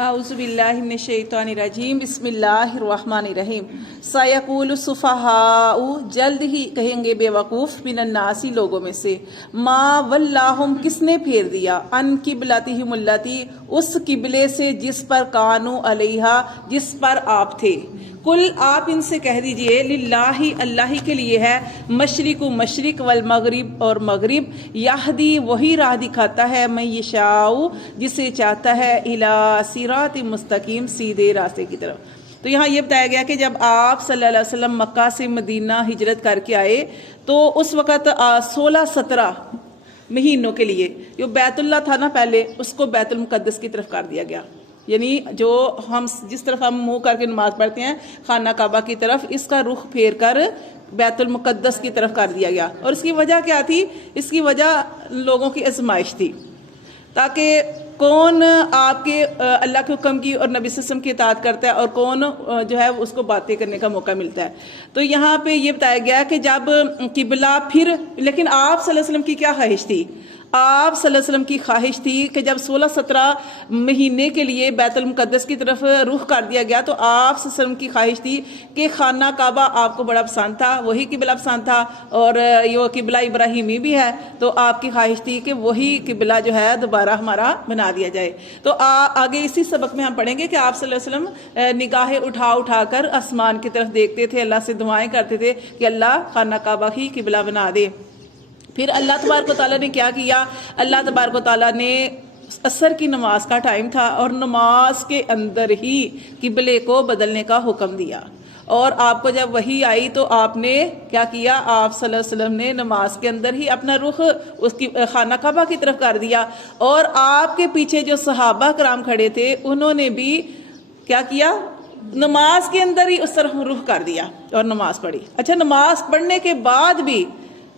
اعوذ باللہ من الشیطان الرجیم بسم اللہ الرحمن الرحیم سیقول السفہاء جلد ہی کہیں گے بے وقوف من الناس لوگوں میں سے ما ولاہم کس نے پھیر دیا ان قبلتہم اللاتی اس قبلے سے جس پر کانوا علیہا جس پر آپ تھے کل آپ ان سے کہہ دیجئے للہ اللہ کے لیے ہے مشرق مشرق والمغرب اور مغرب یہدی وہی راہ دکھاتا ہے من یشاء جسے چاہتا ہے الی صراط مستقیم سیدھے راستے کی طرف۔ تو یہاں یہ بتایا گیا کہ جب آپ صلی اللہ علیہ وسلم مکہ سے مدینہ ہجرت کر کے آئے تو اس وقت 16-17 مہینوں کے لیے جو بیت اللہ تھا نا پہلے اس کو بیت المقدس کی طرف کر دیا گیا، یعنی جو ہم جس طرف ہم منہ کر کے نماز پڑھتے ہیں خانہ کعبہ کی طرف، اس کا رخ پھیر کر بیت المقدس کی طرف کر دیا گیا۔ اور اس کی وجہ کیا تھی؟ اس کی وجہ لوگوں کی آزمائش تھی، تاکہ کون آپ کے اللہ کے حکم کی اور نبی صلی اللہ علیہ وسلم کی اطاعت کرتا ہے اور کون جو ہے اس کو باتیں کرنے کا موقع ملتا ہے۔ تو یہاں پہ یہ بتایا گیا کہ جب قبلہ پھر، لیکن آپ صلی اللہ علیہ وسلم کی کیا خواہش تھی؟ آپ صلی اللہ علیہ وسلم کی خواہش تھی کہ جب 16-17 مہینے کے لیے بیت المقدس کی طرف رخ کر دیا گیا تو آپ صلی اللہ علیہ وسلم کی خواہش تھی کہ خانہ کعبہ آپ کو بڑا پسند تھا، وہی قبلہ پسند تھا، اور یہ قبلہ ابراہیمی بھی ہے، تو آپ کی خواہش تھی کہ وہی قبلہ جو ہے دوبارہ ہمارا بنا دیا جائے۔ تو آگے اسی سبق میں ہم پڑھیں گے کہ آپ صلی اللہ علیہ وسلم نگاہیں اٹھا کر آسمان کی طرف دیکھتے تھے، اللہ سے دعائیں کرتے تھے کہ اللہ خانہ کعبہ ہی قبلہ بنا دے۔ پھر اللہ تبارک و تعالیٰ نے کیا کیا؟ اللہ تبارک و تعالیٰ نے عصر کی نماز کا ٹائم تھا اور نماز کے اندر ہی قبلے کو بدلنے کا حکم دیا، اور آپ کو جب وحی آئی تو آپ نے کیا کیا؟ آپ صلی اللہ علیہ وسلم نے نماز کے اندر ہی اپنا رخ اس کی خانہ کعبہ کی طرف کر دیا، اور آپ کے پیچھے جو صحابہ کرام کھڑے تھے انہوں نے بھی کیا کیا؟ نماز کے اندر ہی اس طرف رخ کر دیا اور نماز پڑھی۔ اچھا، نماز پڑھنے کے بعد بھی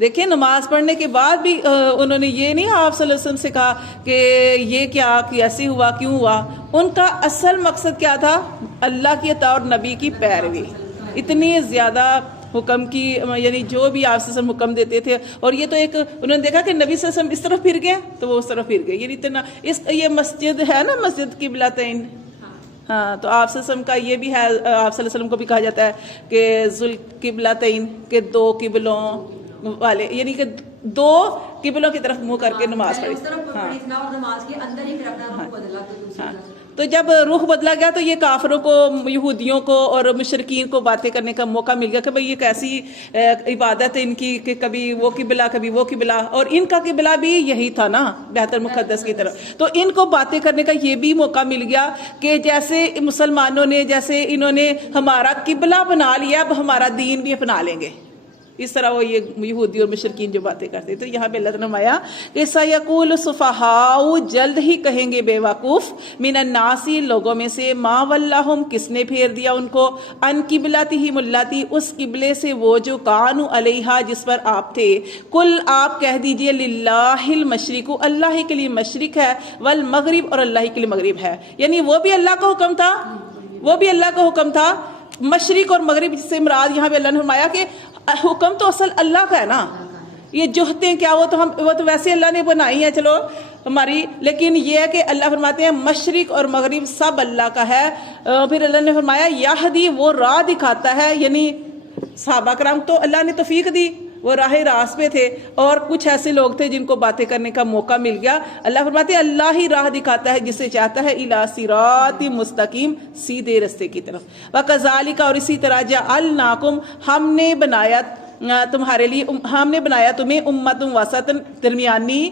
دیکھیں، نماز پڑھنے کے بعد بھی انہوں نے یہ نہیں آپ صلی اللہ علیہ وسلم سے کہا کہ یہ کیا کیسے ہوا، کیوں ہوا۔ ان کا اصل مقصد کیا تھا؟ اللہ کی اطاعت اور نبی کی پیروی۔ اتنی زیادہ حکم کی، یعنی جو بھی آپ صلی اللہ علیہ وسلم حکم دیتے تھے، اور یہ تو ایک انہوں نے دیکھا کہ نبی صلی اللہ علیہ وسلم اس طرف پھر گئے تو وہ اس طرف پھر گئے، یعنی اتنا یہ مسجد ہے نا، مسجد قبلتین، ہاں، تو آپ صلی اللہ علیہ وسلم کا یہ بھی ہے، آپ صلی اللہ علیہ وسلم کو بھی کہا جاتا ہے کہ ذوالقبلتین کے دو قبلوں والے، یعنی کہ دو قبلوں کی طرف منہ کر کے نماز پڑھی۔ ہاں، تو جب رخ بدلا گیا تو یہ کافروں کو، یہودیوں کو اور مشرکین کو باتیں کرنے کا موقع مل گیا کہ بھئی یہ کیسی عبادت ہے ان کی کہ کبھی وہ قبلہ کبھی وہ قبلہ، اور ان کا قبلہ بھی یہی تھا نا، بیت المقدس کی طرف، تو ان کو باتیں کرنے کا یہ بھی موقع مل گیا کہ جیسے مسلمانوں نے، جیسے انہوں نے ہمارا قبلہ بنا لیا، اب ہمارا دین بھی اپنا لیں گے، اس طرح وہ یہ یہودی اور مشرکین جو باتیں کرتے۔ تو یہاں پہ اللہ نے فرمایا کہ سیقول السفہاء جلد ہی کہیں گے بے وقوف من الناس لوگوں میں سے ما ولاہم کس نے پھیر دیا ان کو ان قبلتہم اللاتی اس قبلے سے وہ جو کانوا علیہا جس پر آپ تھے، کل آپ کہہ دیجئے للہ المشرق اللہ کے لیے مشرق ہے، والمغرب اور اللہ کے لیے مغرب ہے، یعنی وہ بھی اللہ کا حکم تھا، وہ بھی اللہ کا حکم تھا، مشرق اور مغرب سے مراد یہاں پہ اللہ نے فرمایا کہ حکم تو اصل اللہ کا ہے نا، یہ جوہتیں کیا وہ تو ویسے اللہ نے بنائی ہیں چلو ہماری، لیکن یہ ہے کہ اللہ فرماتے ہیں مشرق اور مغرب سب اللہ کا ہے۔ پھر اللہ نے فرمایا یہدی وہ راہ دکھاتا ہے، یعنی صحابہ کرام تو اللہ نے توفیق دی، وہ راہ راست پہ تھے، اور کچھ ایسے لوگ تھے جن کو باتیں کرنے کا موقع مل گیا۔ اللہ فرماتے ہیں اللہ ہی راہ دکھاتا ہے جسے چاہتا ہے الی صراط مستقیم سیدھے رستے کی طرف۔ وکذالک اور اسی طرح جعلناکم ہم نے بنایا تمہارے لیے، ہم نے بنایا تمہیں امت وسطا درمیانی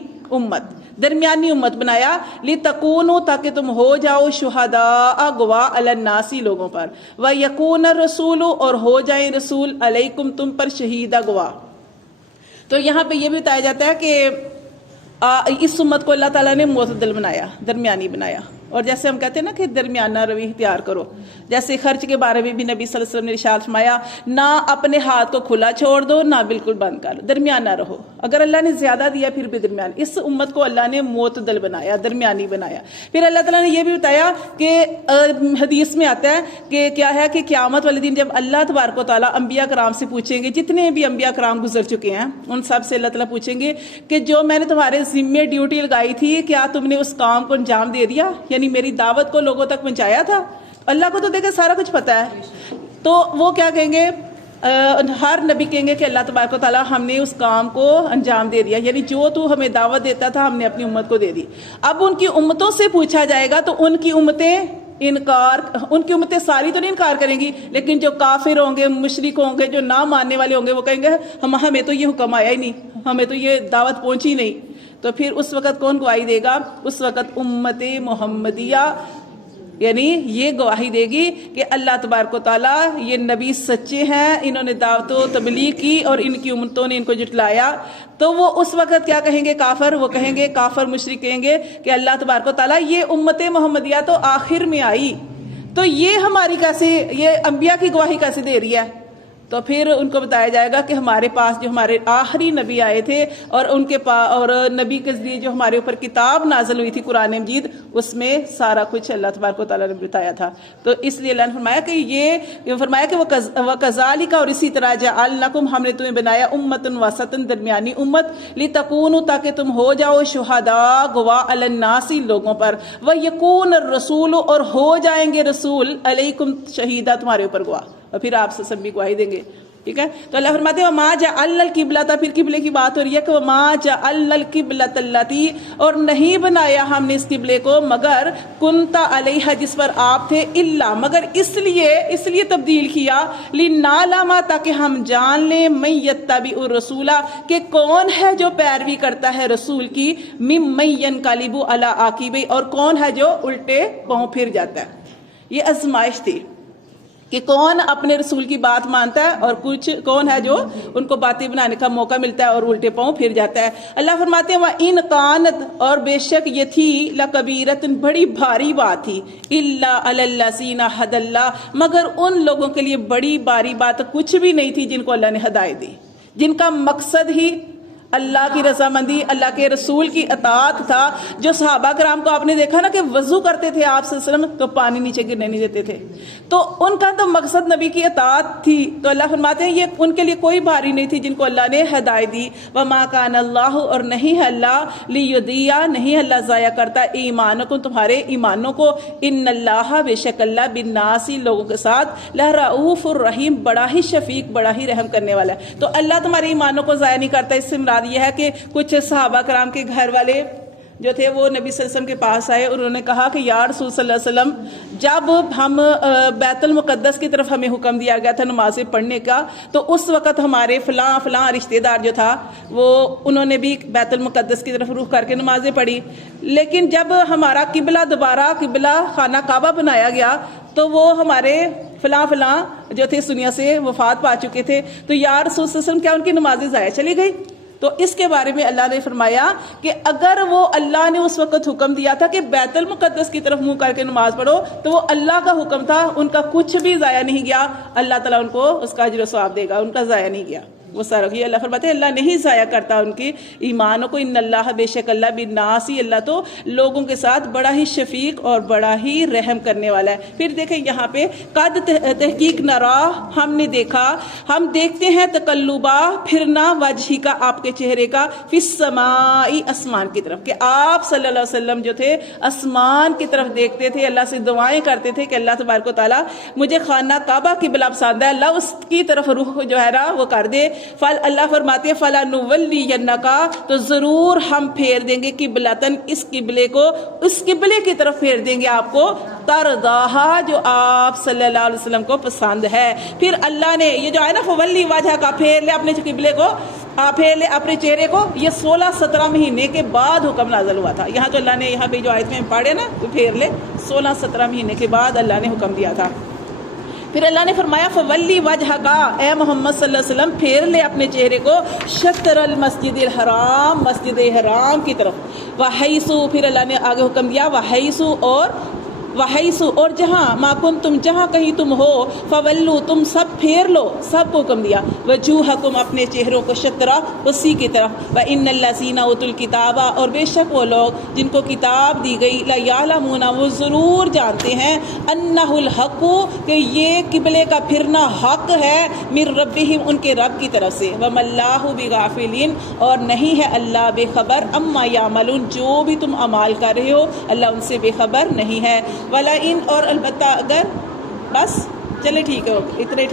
امت بنایا، لتکونوا تاکہ تم ہو جاؤ شہداء گواہ علی الناس لوگوں پر، ویکون الرسول اور ہو جائیں رسول علیکم تم پر شہیدہ گواہ۔ تو یہاں پہ یہ بھی بتایا جاتا ہے کہ اس امت کو اللہ تعالیٰ نے معتدل بنایا، درمیانی بنایا، اور جیسے ہم کہتے ہیں نا کہ درمیانہ روی اختیار کرو، جیسے خرچ کے بارے میں بھی نبی صلی اللہ علیہ وسلم نے ارشاد فرمایا نہ اپنے ہاتھ کو کھلا چھوڑ دو نہ بالکل بند کر لو، درمیانہ رہو، اگر اللہ نے زیادہ دیا پھر بھی درمیان، اس امت کو اللہ نے معتدل بنایا، درمیانی بنایا۔ پھر اللہ تعالیٰ نے یہ بھی بتایا کہ حدیث میں آتا ہے کہ کیا ہے کہ قیامت والے دن جب اللہ تبارک و تعالیٰ انبیاء کرام سے پوچھیں گے، جتنے بھی انبیاء کرام گزر چکے ہیں ان سب سے اللہ تعالیٰ پوچھیں گے کہ جو میں نے تمہارے ذمے ڈیوٹی لگائی تھی کیا تم نے اس کام کو انجام دے دیا یا یعنی میری دعوت کو لوگوں تک پہنچایا تھا؟ اللہ کو تو دیکھیں سارا کچھ پتا ہے. تو وہ کیا کہیں گے؟ ہر نبی کہیں گے کہ اللہ تبارک و تعالیٰ ہم نے اس کام کو انجام دے دیا، یعنی جو تو ہمیں دعوت دیتا تھا ہم نے اپنی امت کو دے دی. اب ان کی امتوں سے پوچھا جائے گا تو ان کی امتیں ساری تو نہیں انکار کریں گی، لیکن جو کافر ہوں گے، مشرک ہوں گے، جو نہ ماننے والے ہوں گے، وہ کہیں گے ہمیں تو یہ حکم آیا ہی نہیں، ہمیں تو یہ دعوت پہنچی نہیں. تو پھر اس وقت کون گواہی دے گا؟ اس وقت امت محمدیہ یعنی یہ گواہی دے گی کہ اللہ تبارک و تعالیٰ یہ نبی سچے ہیں، انہوں نے دعوت و تبلیغ کی اور ان کی امتوں نے ان کو جھٹلایا. تو وہ اس وقت کیا کہیں گے کافر؟ وہ کہیں گے، کافر مشرک کہیں گے کہ اللہ تبارک و تعالیٰ یہ امت محمدیہ تو آخر میں آئی، تو یہ ہماری کیسے، یہ انبیاء کی گواہی کیسے دے رہی ہے؟ تو پھر ان کو بتایا جائے گا کہ ہمارے پاس جو ہمارے آخری نبی آئے تھے اور ان کے پاس اور نبی کے ذریعے جو ہمارے اوپر کتاب نازل ہوئی تھی قرآن مجید، اس میں سارا کچھ اللہ تبارک و تعالیٰ نے بتایا تھا. تو اس لیے اللہ نے فرمایا کہ یہ فرمایا کہ وَكَذَلِكَ، اور اسی طرح جَعَلْنَكُمْ، ہم نے تمہیں بنایا اُمَّةً وَسَطًا، درمیانی امت، لِتَكُونُوا، تاکہ تم ہو جاؤ شہداء، گواہ، عَلَى النَّاسِ، لوگوں پر، وَيَكُونَ الرَّسُولُ، اور ہو جائیں گے رسول، عَلَيْكُمْ شہیدہ، تمہارے اوپر گواہ، اور پھر آپ سے سب بھی گواہی دیں گے. ٹھیک ہے. تو اللہ فرماتے ہیں وَمَا جَعَلْنَا الْقِبْلَةَ، پھر قبلے کی بات ہو رہی ہے کہ وَمَا جَعَلْنَا الْقِبْلَةَ الَّتِي، اور نہیں بنایا ہم نے اس قبلے کو مگر كُنْتَ عَلَيْهَا، جس پر آپ تھے، إِلَّا، مگر اس لیے تبدیل کیا، لِنَعْلَمَ، تاکہ ہم جان لیں، مَن يَتَّبِعُ الرَّسُولَ، کہ کون ہے جو پیروی کرتا ہے رسول کی، مِمَّن يَنقَلِبُ عَلَىٰ عَقِبَیْہِ، اور کون ہے جو الٹے پاؤں پھر جاتا ہے. یہ آزمائش تھی کہ کون اپنے رسول کی بات مانتا ہے اور کون ہے جو ان کو باتیں بنانے کا موقع ملتا ہے اور الٹے پاؤں پھر جاتا ہے. اللہ فرماتے ہیں وَإِنْ كَانَتْ، اور بے شک یہ تھی، لَكَبِيرَةٌ، بڑی بھاری بات تھی، إِلَّا عَلَى الَّذِينَ هَدَى اللَّهُ، مگر ان لوگوں کے لیے بڑی بھاری بات کچھ بھی نہیں تھی جن کو اللہ نے ہدایت دی، جن کا مقصد ہی اللہ کی رضامندی، اللہ کے رسول کی اطاعت تھا. جو صحابہ کرام کو آپ نے دیکھا نا کہ وضو کرتے تھے آپ صلی اللہ علیہ وسلم تو پانی نیچے گرنے نہیں دیتے تھے، تو ان کا تو مقصد نبی کی اطاعت تھی. تو اللہ فرماتے ہیں یہ ان کے لیے کوئی بھاری نہیں تھی جن کو اللہ نے ہدایت دی. وَمَا كَانَ اللَّهُ، اور نہیں ہے اللہ، لِيُضِيعَ، نہیں اللہ ضائع کرتا، ایمانکم، تمہارے ایمانوں کو، ان اللہ، بے شک اللہ، بالناس، لوگوں کے ساتھ، لرؤوف الرحیم، بڑا ہی شفیق، بڑا ہی رحم کرنے والا ہے. تو اللہ تمہارے ایمانوں کو ضائع نہیں کرتا. اس سے مراد یہ ہے کہ کچھ صحابہ کرام کے گھر والے جو تھے وہ نبی صلی اللہ علیہ وسلم کے پاس آئے اور انہوں نے کہا کہ یا رسول صلی اللہ علیہ وسلم، جب ہم بیت المقدس کی طرف ہمیں حکم دیا گیا تھا نمازیں پڑھنے کا، تو اس وقت ہمارے فلاں رشتہ دار جو تھا وہ انہوں نے بھی بیت المقدس کی طرف رخ کر کے نمازیں پڑھی، لیکن جب ہمارا قبلہ دوبارہ قبلہ خانہ کعبہ بنایا گیا تو وہ ہمارے فلاں جو تھے سنیا سے وفات پا چکے تھے، تو یا رسول صلی اللہ علیہ وسلم، کیا ان کی نمازیں ضائع چلی گئی؟ تو اس کے بارے میں اللہ نے فرمایا کہ اگر وہ اللہ نے اس وقت حکم دیا تھا کہ بیت المقدس کی طرف منہ کر کے نماز پڑھو تو وہ اللہ کا حکم تھا، ان کا کچھ بھی ضائع نہیں گیا، اللہ تعالیٰ ان کو اس کا اجر و ثواب دے گا، ان کا ضائع نہیں گیا وہ سارا. یہ اللہ فرماتے ہیں اللہ نہیں ضائع کرتا ان کی ایمانوں کو، ان اللہ، بے شک اللہ، بالناس، اللہ تو لوگوں کے ساتھ بڑا ہی شفیق اور بڑا ہی رحم کرنے والا ہے. پھر دیکھیں یہاں پہ قد، تحقیق، نرا، ہم نے دیکھا، ہم دیکھتے ہیں، تقلبا، پھرنا، وجہی کا، آپ کے چہرے کا، فی السماء، آسمان کی طرف، کہ آپ صلی اللہ علیہ وسلم جو تھے آسمان کی طرف دیکھتے تھے، اللہ سے دعائیں کرتے تھے کہ اللہ تبارک و تعالیٰ مجھے خانہ کعبہ قبلہ پسند ہے، اللہ اس کی طرف رخ جو ہے نا وہ کر دے. اللہ فرماتے ہیں فَلَنُوَلِّيَنَّكَ، تو ضرور ہم پھیر دیں گے، قبلتن، اس قبلے کو، اس قبلے کی طرف پھیر دیں گے آپ کو، ترضاها، جو آپ صلی اللہ علیہ وسلم کو پسند ہے. پھر اللہ نے یہ جو ہے نا فولی وجہ کا، پھیر لے اپنے قبلے کو، پھیر لے اپنے چہرے کو، یہ 16-17 مہینے کے بعد حکم نازل ہوا تھا. یہاں جو اللہ نے یہاں پہ جو آیت میں پڑھے نا تو پھیر لے، 16-17 مہینے کے بعد اللہ نے حکم دیا تھا. پھر اللہ نے فرمایا فولی وجہ کا، اے محمد صلی اللہ علیہ وسلم پھیر لے اپنے چہرے کو، شطر المسجد الحرام، مسجد حرام کی طرف، وحیثو، پھر اللہ نے آگے حکم دیا، وحیثو، اور وحیث اور جہاں ما کنتم جہاں کہیں تم ہو فولو تم سب پھیر لو، سب کو حکم دیا وجوہکم اپنے چہروں کو شطرا اسی کی طرف وان الذین اوتوا الکتاب اور بے شک وہ لوگ جن کو کتاب دی گئی لا یعلمون وہ ضرور جانتے ہیں انہ الحق کہ یہ قبلے کا پھرنا حق ہے من ربہم ان کے رب کی طرف سے وما اللہ بغافلین اور نہیں ہے اللہ بے خبر اما یعملون جو بھی تم اعمال کر رہے ہو اللہ ان سے بے خبر نہیں ہے ولا ان اور البتہ اگر بس چلے ٹھیک ہے اتنے